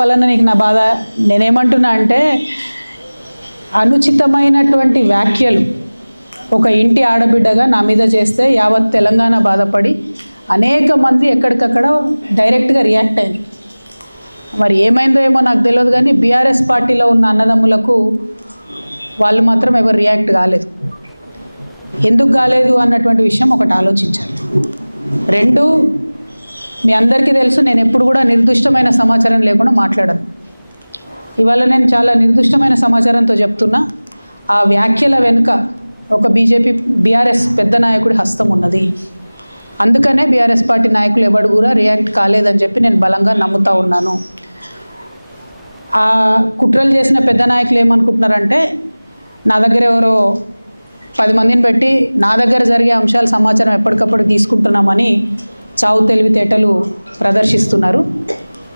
చెప్పాలన్న నీకు నా బాధ. నేనేమంటున్నా అంటే అనుచితమైనటువంటి వ్యాఖ్యలు ఒక ఇంటి ఆడబిడ్డగా నా మీద చేస్తే యావత్ తెలంగాణ బాధపడి అనేక మంది ఎక్కడికక్కడ డైరెక్ట్గా రియాక్ట్ అయ్యారు. మరి ఏమైందో ఏమో నాకు తెలియదు, కానీ బీఆర్ఎస్ పార్టీలో ఉన్న అన్నదమ్ములకు వాళ్ళు మాత్రం ఎవరు రియాక్ట్ కాలేదు. ఎందుకు కాలేదు అన్నటువంటి విషయం ఒకటి ఆలోచించాలి. రెండు, మీ అందరికీ తెలుసు నేను ఎప్పుడు కూడా నిర్దిష్టమైన సమాచారం లేకుండా మాట్లాడను. ఇవాళ నేను చాలా నిర్దిష్టమైన సమాచారంతో చెప్తున్నా. ఆ వ్యాఖ్యల వెనుక ఒక బీఆర్ఎస్ పెద్ద నాయకుడి హస్తం ఉన్నది. అందుకనే బీఆర్ఎస్ పార్టీ నాయకులు ఎవరు కూడా రియాక్ట్ కాలేదని చెప్పి నేను బలంగా నమ్ముతా ఉన్నాను. ఆ కుట్రలు చేసిన పెద్ద నాయకులు ఏమనుకుంటున్నారంటే నా దగ్గర ఎవరో 10 మందిని పెట్టి నా దగ్గర జరిగే అంశాల సమాచారం ఎప్పటికప్పుడు తీసుకుంటున్నామని చావు తెలివితేటలు ప్రదర్శిస్తున్నారు.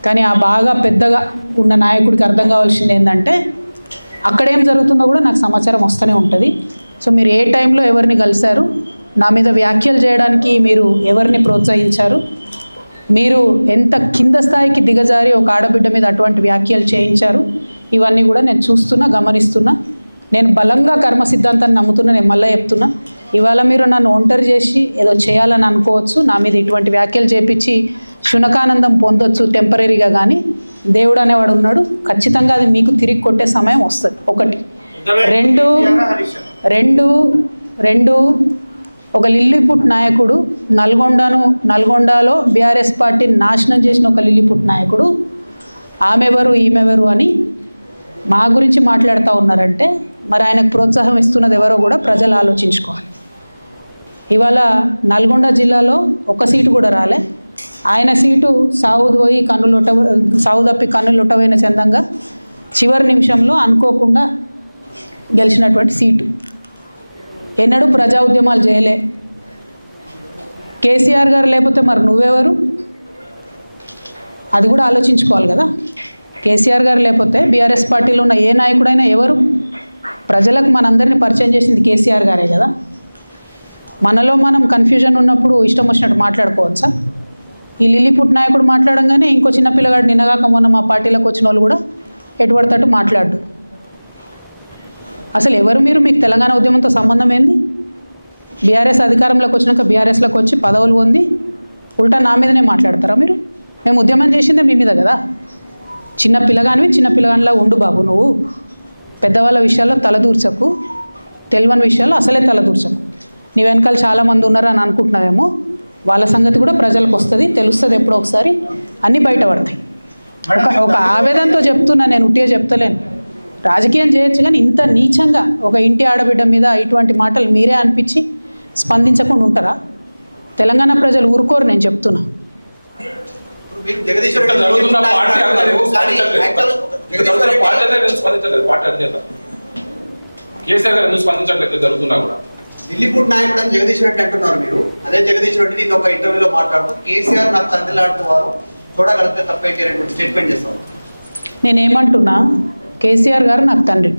కానీ ఆ బాగా పెద్దగా ఉన్న నాయకుడికి అర్థం కావాల్సింది ఏంటంటే అక్కడేం జరుగుతుందో కూడా నాకు సమాచారం వస్తూనే ఉంటుంది. సో మీరు ఏ టైంలో ఎవరిని కలిశారు, నా మీద వ్యాఖ్యలు చేయడానికి మీరు ఎవరిని ప్రోత్సహించారు, మీరు ఎంత కింద స్థాయికి దిగజారి ఒక ఆడబిడ్డ మీద అటువంటి వ్యాఖ్యలు చేయించారు, ఇవన్నీ కూడా నేను చూస్తున్నా, గమనిస్తున్నా. నేను బలంగా కర్మ సిద్ధాంతాన్ని నమ్ముతున్నా. నేను మళ్ళీ చెప్తున్నా, ఇవాళ మీరు నన్ను ఒంటరి చేసి ఏదో చేయాలని అనుకోవచ్చు, నా మీద ఇటువంటి వ్యాఖ్యలు చేపించి శునకానందం పొందొచ్చు టెంపరీగా, కానీ దేవుడు అనేవాడు ఉన్నాడు. ఖచ్చితంగా అది మీకు తిరిగి కొట్టే సమయం వస్తుంది. ఒకటి. రెండు ఒక లిల్లీపుట్ నాయకుడు నల్గొండలో బీఆర్ఎస్ పార్టీని నాశనం చేసిన ఒక లిల్లీపుట్ నాయకుడు ఆమెవరు ఈమెవరు అని మా గురించి మాట్లాడుతూ ఉన్నారంటే మరి ఆయనకు ప్రోత్సాహం ఇస్తున్నది ఎవరో కూడా ప్రజలు ఆలోచించుకోవాలి. ఇవాళ నల్గొండ జిల్లాలో ఒక సీటు కూడా రాలే. ఆయన సీటు సావు తప్పి కన్నులొట్టవైన చందంగా చివరి నిమిషంలో అనుకోకుండా గెలిచినటువంటి సీటు. ఎన్నడూ ప్రజా ఉద్యమాలు చేయలే. కేసీఆర్ గారు లేకపోతే మరి నువ్వెవరు, అది కూడా ఆలోచించుకోవాలి కదా. కేసీఆర్ గారు లేకపోతే బీఆర్ఎస్ పార్టీలో ఉన్న ఏ నాయకుడైనా ఎవరు? ప్రజలకు మనందరినీ పరిచయం చేసింది కేసీఆర్ గారే కదా. మనలో మనం కన్ఫ్యూజన్ ఉన్నప్పుడు ఇష్టం వచ్చినట్టు మాట్లాడుకోవచ్చా? ఈ లిల్లీపుట్ నాయకుడు మాట్లాడంగానే ఇంకో చిన్న పిల్లగాడు నిన్నగాక మొన్న మా పార్టీలోకి వచ్చిన వాళ్ళు కూడా ఎటుపడతట్టు మాట్లాడు. అసలు ఎవరు మీరు? మీకు తెలంగాణ ఉద్యమంతో సంబంధం ఏంది? బీఆర్ఎస్ అధికారంలోకి వచ్చినాక బీఆర్ఎస్లోకి వచ్చి పదవులు పొంది ఉల్టా నా మీదనే మాట్లాడతారా మీరు? మేము ఉద్యమం చేసిందే మీ మీద కదా. చిన్న పిల్లగానిలా ఉండు బాబు. నువ్వు పెద్దవాళ్ళ విషయాల్లో తలదూర్చకు, తెలియని విషయాల్లో అసలే తలదూర్చకు. నీ వెనకాల చాలామంది ఉన్నారు అని అనుకుంటున్నావేమో, వాళ్ళ సంగతి కూడా ప్రజలకు వస్తుంది, తెలుస్తుంది. ఎప్పుడో ఒకసారి అన్నీ బయటపడతాయి. ఒక ఆవేదనతో చెప్తున్నా, నేను ఉట్టిగా చెప్తలేను. రాజకీయం చేయొచ్చు, కానీ ఇంత నీచంగా ఒక ఇంటి ఆడబిడ్డ మీద ఇటువంటి మాటలు మీరే అనిపించి స్పందించకుండా ఉంటారా? తెలంగాణ ప్రజలు ఊరుకోరు, నేను చెప్తున్నా. లిల్లీపుట్ నాయకుడు అని జగదీష్ రెడ్డి అంటున్నారు మీరు. అదే జగదీష్ రెడ్డి ఒక ఇంటర్వ్యూలో మాట్లాడుతూ కేసీఆర్ నాకు తండ్రి లాంటి వారు చూడగలిగితే తప్పేంటి స్టేట్మెంట్ చేస్తాను. నేనేమంటున్నా, కేసీఆర్ గారు నాకు తండ్రి.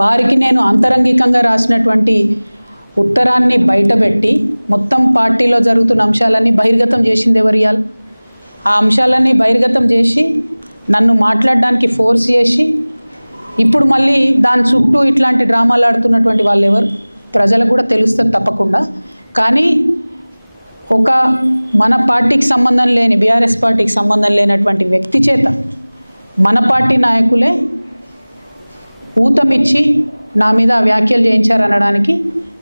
వారికి నేను అంతరంగికంగా రాసినటువంటి ఉత్తరాన్ని బయటపెట్టి మొత్తం పార్టీలో జరుగుతున్న అంశాలన్నీ బహిర్గతం చేసింది ఎవరు? ఇవ్వాలి ఆ అంశాలన్నీ బహిర్గతం చేసి నన్ను మాట్లాడడానికి ఫోర్స్ చేసి ఇప్పుడు మళ్ళీ దాని చుట్టూ ఇట్లాంటి డ్రామాలు ఆడుతున్నటువంటి వాళ్ళు ఎవరు? ప్రజలకు కూడా తెలుస్తుంది తప్పకుండా. కానీ ఒక మన పార్టీకి సంబంధం లేని, బీఆర్ఎస్ పార్టీకి సంబంధం లేనటువంటి వ్యక్తి చేత మన పార్టీ నాయకులే ఊతమిచ్చి నా మీద వ్యాఖ్యలు చేయించారనడానికి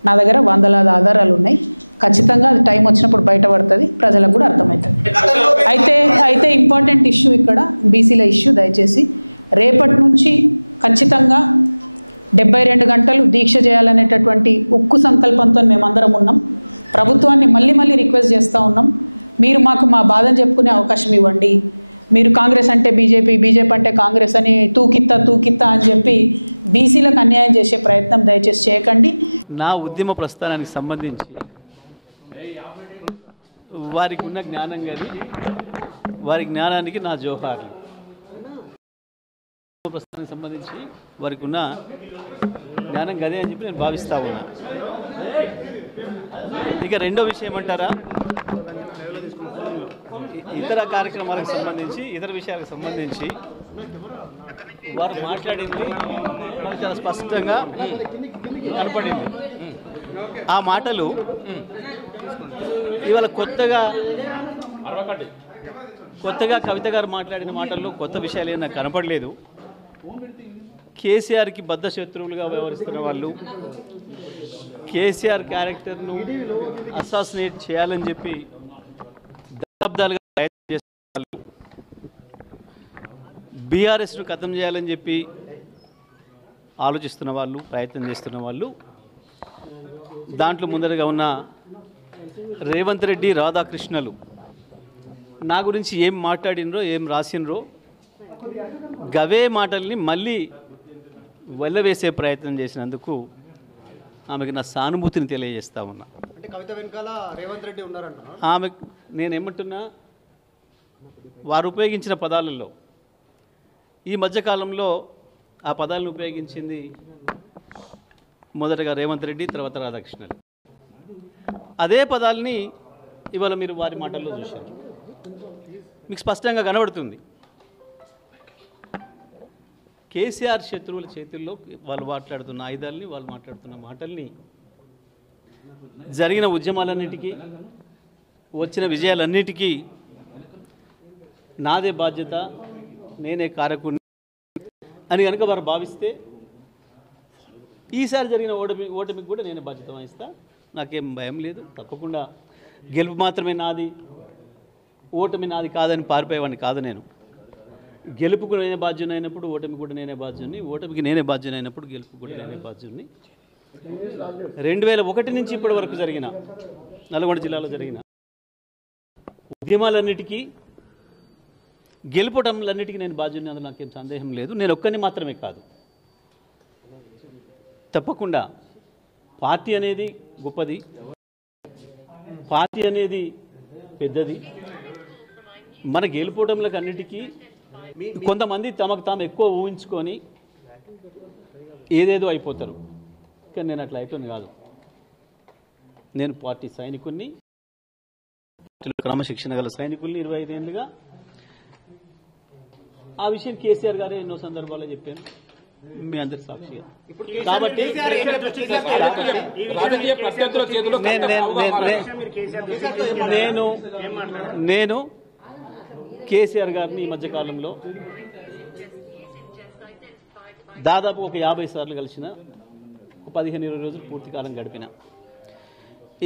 నా దగ్గర వందలాది ఆధారాలు ఉన్నాయి. ఖచ్చితంగా అది టైం వచ్చినప్పుడు బయటపడుతుంది, ప్రజలకు కూడా అర్థమవుతుంది. అయితే ఇంపార్టెంట్ ఇష్యూ ఇక్కడ బీసీల ఇష్యూ. దయచేసి రేపటి నుంచి ఖచ్చితంగా 72 గంటలు దీక్ష చేయాలనేటటువంటి ఉక్కు సంకల్పంతో మేమందరం ఉన్నాం. ప్రభుత్వాన్ని మళ్ళీ రిక్వెస్ట్ చేస్తూ ఉన్నాం, మీరు మాకు మా బాధను చెప్పుకునే అవకాశం ఇవ్వండి. మీరు కాంగ్రెస్ అంటే బీజేపీ అంటే కాంగ్రెస్ అని తూకిత్తా అని చెప్పి బీసీలకు అన్యాయం చేసే ప్రయత్నం దయచేసి చేయకండి. నా ఉద్యమ ప్రస్థానానికి సంబంధించి వారికి ఉన్న జ్ఞానం కానీ వారి జ్ఞానానికి నా జోహార్లు. ప్రస్థానానికి సంబంధించి వారికి ఉన్న జ్ఞానం గదే అని చెప్పి నేను భావిస్తా ఉన్నా. ఇక రెండో విషయం ఏమంటారా, ఇతర కార్యక్రమాలకు సంబంధించి ఇతర విషయాలకు సంబంధించి వారు మాట్లాడింది మనకు చాలా స్పష్టంగా కనపడింది. ఆ మాటలు ఇవాళ కొత్తగా కవిత గారు మాట్లాడిన మాటల్లో కొత్త విషయాలు ఏం నాకు కనపడలేదు. కేసీఆర్కి బద్ధ శత్రువులుగా వ్యవహరిస్తున్న వాళ్ళు, కేసీఆర్ క్యారెక్టర్ను అసాసినేట్ చేయాలని చెప్పి దశాబ్దాలుగా ప్రయత్నం చేస్తున్న వాళ్ళు, బీఆర్ఎస్ను ఖతం చేయాలని చెప్పి ఆలోచిస్తున్న వాళ్ళు, ప్రయత్నం చేస్తున్న వాళ్ళు, దాంట్లో ముందరగా ఉన్న రేవంత్ రెడ్డి, రాధాకృష్ణలు నా గురించి ఏం మాట్లాడినరో ఏం రాసినరో గవే మాటల్ని మళ్ళీ వెళ్ళవేసే ప్రయత్నం చేసినందుకు ఆమెకు నా సానుభూతిని తెలియజేస్తా ఉన్నా. అంటే కవిత వెనకాల రేవంత్ రెడ్డి ఉన్నారంటున్నారు. ఆమె నేనేమంటున్నా, వారు ఉపయోగించిన పదాలలో ఈ మధ్యకాలంలో ఆ పదాలను ఉపయోగించింది మొదటగా రేవంత్ రెడ్డి, తర్వాత రాధాకృష్ణలు. అదే పదాలని ఇవాళ మీరు వారి మాటల్లో చూశారు. మీకు స్పష్టంగా కనబడుతుంది కేసీఆర్ శత్రువుల చేతుల్లో వాళ్ళు మాట్లాడుతున్న ఆయుధాలని, వాళ్ళు మాట్లాడుతున్న మాటల్ని, జరిగిన ఉద్యమాలన్నిటికీ, వచ్చిన విజయాలన్నిటికీ నాదే బాధ్యత, నేనే కారకుని అని కనుక వారు భావిస్తే ఈసారి జరిగిన ఓటమికి కూడా నేనే బాధ్యత వహిస్తా. నాకేం భయం లేదు. తప్పకుండా గెలుపు మాత్రమే నాది, ఓటమి నాది కాదని పారిపోయేవాడిని కాదు. నేను గెలుపుకు నేనే బాధ్యుని అయినప్పుడు ఓటమి కూడా నేనే బాధ్యుని, ఓటమికి నేనే బాధ్యుని అయినప్పుడు గెలుపు కూడా నేనే బాధ్యుని. 2001 నుంచి ఇప్పటి వరకు జరిగిన నల్గొండ జిల్లాలో జరిగిన ఉద్యమాలన్నిటికీ, గెలుపటంలన్నిటికీ నేను బాధ్యుని, అందులో నాకేం సందేహం లేదు. నేను ఒక్కరిని మాత్రమే కాదు. తప్పకుండా పార్టీ అనేది గొప్పది, పార్టీ అనేది పెద్దది. మన గెలుపోవడంలకు అన్నిటికీ కొంతమంది తమకు తాము ఎక్కువ ఊహించుకొని ఏదేదో అయిపోతారు. కానీ నేను అట్లా అయిపోయింది కాదు. నేను పార్టీ సైనికుల్ని, క్రమశిక్షణ గల సైనికుల్ని 25 ఏళ్ళుగా. ఆ విషయం కేసీఆర్ గారే ఎన్నో సందర్భాల్లో చెప్పాను, మీ అందరి సాక్షిగా. కాబట్టి నేను కేసీఆర్ గారిని ఈ మధ్యకాలంలో దాదాపు ఒక 50 సార్లు కలిసిన, ఒక 15-20 రోజులు పూర్తి కాలం గడిపిన.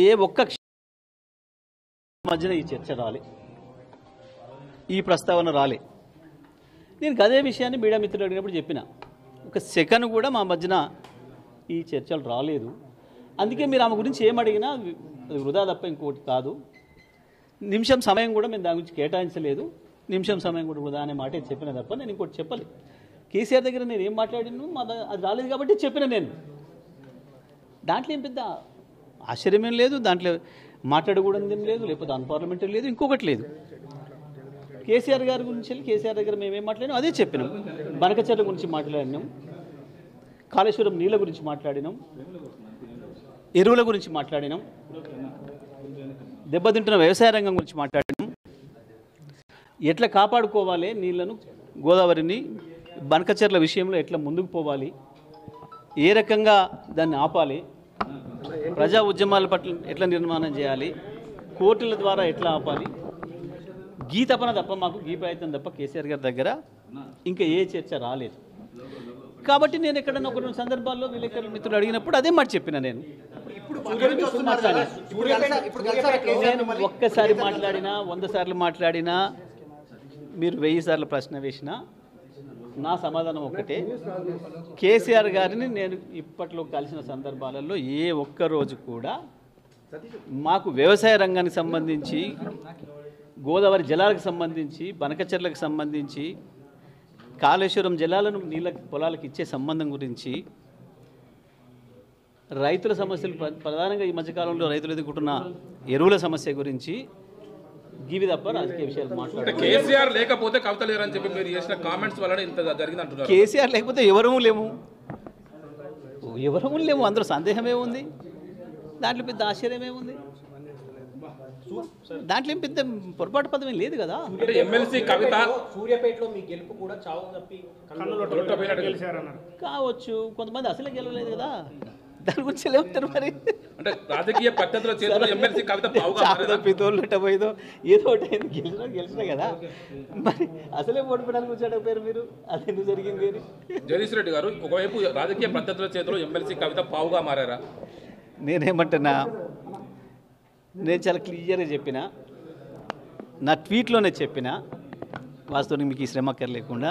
ఏ ఒక్క మధ్యన ఈ చర్చ రాలే, ఈ ప్రస్తావన రాలే. నేను అదే విషయాన్ని మీడియా మిత్రులు అడిగినప్పుడు చెప్పిన, ఒక సెకండ్ కూడా మా మధ్యన ఈ చర్చలు రాలేదు. అందుకే మీరు ఆమె గురించి ఏమడిగినా అది వృధా తప్ప ఇంకోటి కాదు. నిమిషం సమయం కూడా మేము దాని గురించి కేటాయించలేదు. నిమిషం సమయం కూడా వృధా అనే మాట చెప్పిన తప్ప నేను ఇంకోటి చెప్పలేదు. కేసీఆర్ దగ్గర నేను ఏం మాట్లాడిను, అది రాలేదు కాబట్టి చెప్పిన. నేను దాంట్లో ఏం పెద్ద ఆశ్చర్యమేం లేదు, దాంట్లో మాట్లాడకూడదు ఏం లేదు, లేకపోతే అన్పార్లమెంటరీ లేదు, ఇంకొకటి లేదు. కేసీఆర్ గారి గురించి వెళ్ళి కేసీఆర్ దగ్గర మేమేం మాట్లాడినాం అదే చెప్పినాం. బనకచెర్ల గురించి మాట్లాడినాం, కాళేశ్వరం నీళ్ళ గురించి మాట్లాడినాం, ఎరువుల గురించి మాట్లాడినాం, దెబ్బతింటున్న వ్యవసాయ రంగం గురించి మాట్లాడినాం, ఎట్లా కాపాడుకోవాలి నీళ్లను, గోదావరిని, బనకచెర్ల విషయంలో ఎట్లా ముందుకు పోవాలి, ఏ రకంగా దాన్ని ఆపాలి, ప్రజా ఉద్యమాల పట్ల ఎట్లా నిర్మాణం చేయాలి, కోర్టుల ద్వారా ఎట్లా ఆపాలి, గీ తపన తప్ప మాకు గీ ప్రయత్నం తప్ప కేసీఆర్ గారి దగ్గర ఇంకా ఏ చర్చ రాలేదు. కాబట్టి నేను ఎక్కడన్నా ఒక 2 సందర్భాల్లో విలేకరుల మిత్రులు అడిగినప్పుడు అదే మాట చెప్పిన. నేను ఒక్కసారి మాట్లాడినా, 100 సార్లు మాట్లాడినా, మీరు 1000 సార్లు ప్రశ్న వేసినా నా సమాధానం ఒక్కటే. కేసీఆర్ గారిని నేను ఇప్పట్లో కలిసిన సందర్భాలలో ఏ ఒక్కరోజు కూడా మాకు వ్యవసాయ రంగానికి సంబంధించి, గోదావరి జలాలకు సంబంధించి, బనకచెర్లకు సంబంధించి, కాళేశ్వరం జలాలను నీళ్ళ పొలాలకు ఇచ్చే సంబంధం గురించి, రైతుల సమస్యలు, ప్రధానంగా ఈ మధ్యకాలంలో రైతులు ఎదుర్కొంటున్న ఎరువుల సమస్య గురించి గివి తప్ప రాజకీయ విషయాలు మాట్లాడారు. కేసీఆర్ లేకపోతే కవిత లేరని చెప్పి మీరు చేసిన కామెంట్స్ వల్ల ఇంత జరిగింది అంటున్నారు. కేసీఆర్ లేకపోతే ఎవరూ లేము, అందులో సందేహం ఏముంది, దాంట్లో పెద్ద ఆశ్చర్యం ఏముంది. దాంట్లో ఏం పెద్ద పొరపాటు పదం ఏం లేదు కదా. అంటే ఎమ్మెల్సీ కవిత సూర్యాపేటలో మీ గెలుపు కూడా చావు తప్పి కావచ్చు, కొంతమంది అసలే గెలవలేదు కదా, దాని గురించి ఎలా ఉంటారు మరి. అంటే రాజకీయ పద్ధతుల చేతిలో ఎమ్మెల్సీ కవిత పావుగా చాలా పితోళ్ళుట పోయిందో ఏదో ఒకటి అయింది, గెలిచినా కదా, మరి అసలే ఓడిపోవడానికి వచ్చాడు పేరు మీరు, అది ఎందుకు జరిగింది అని. జగదీష్ రెడ్డి గారు ఒకవైపు రాజకీయ పద్ధతుల చేతిలో ఎమ్మెల్సీ కవిత పావుగా మారారా? నేనేమంటున్నా, నేను చాలా క్లియర్గా చెప్పిన, నా ట్వీట్లోనే చెప్పిన, వాస్తవానికి మీకు ఈ శ్రమ అక్కర్లేకుండా